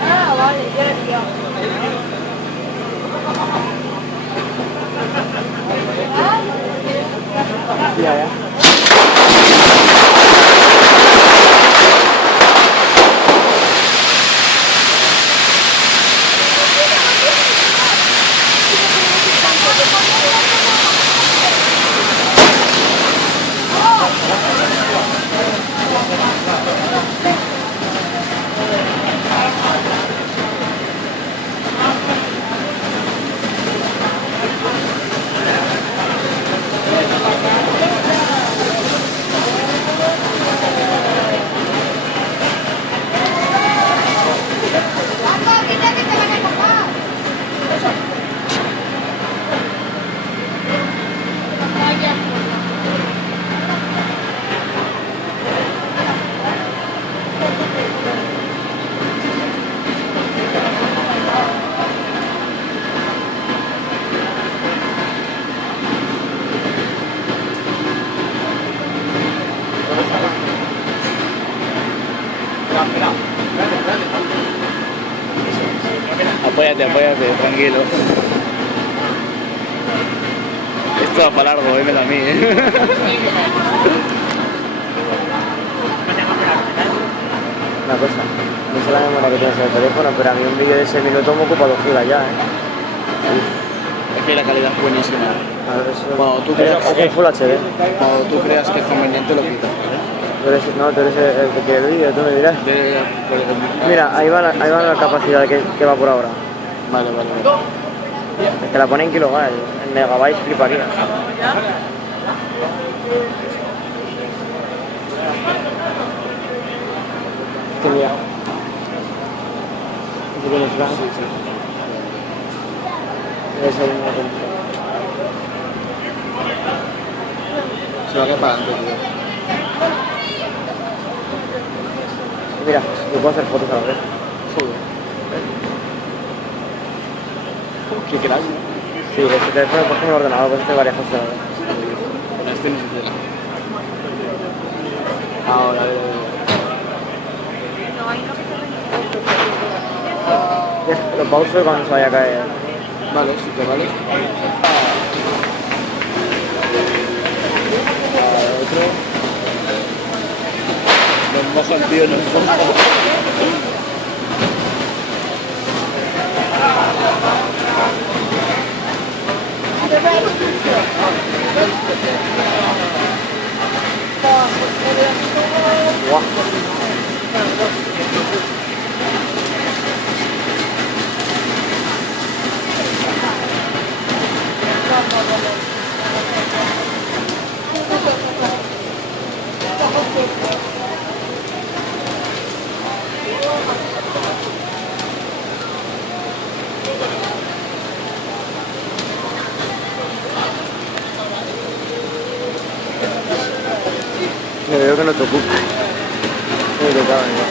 Ah, vale, ya decía. Ya, ya. Apóyate, apóyate, tranquilo. Esto va para largo, dímelo a mí, Una cosa, no sé la memoria que tienes en el teléfono, pero a mí un vídeo de ese minuto me ocupa 2 gigas ya, Es que la calidad es buenísima. Cuando tú Es creas, en Full HD. cuando tú creas que es conveniente, lo quitas. Tú eres el que quiere el vídeo, tú me dirás. Mira, ahí va la capacidad que va por ahora. Vale, vale, vale. Te la pone en kilobytes, en megabytes fliparía. Que mira. ¿Tú tienes flash? Sí, sí. Debe ser una tontería. Se va a quedar para adelante, tío. Mira, yo puedo hacer fotos a la vez. Joder. Qué crack, ¿no? Sí, este teléfono es un ordenador, puedes hacer varias cosas a la vez. Este no se tela. Ahora, Ya, lo pauso y cuando se vaya a caer. vale, sí que vale. Otro. Nos moja el tío, nos moja. Guau. Me veo que no te ocupa. Sí, te cago en Dios.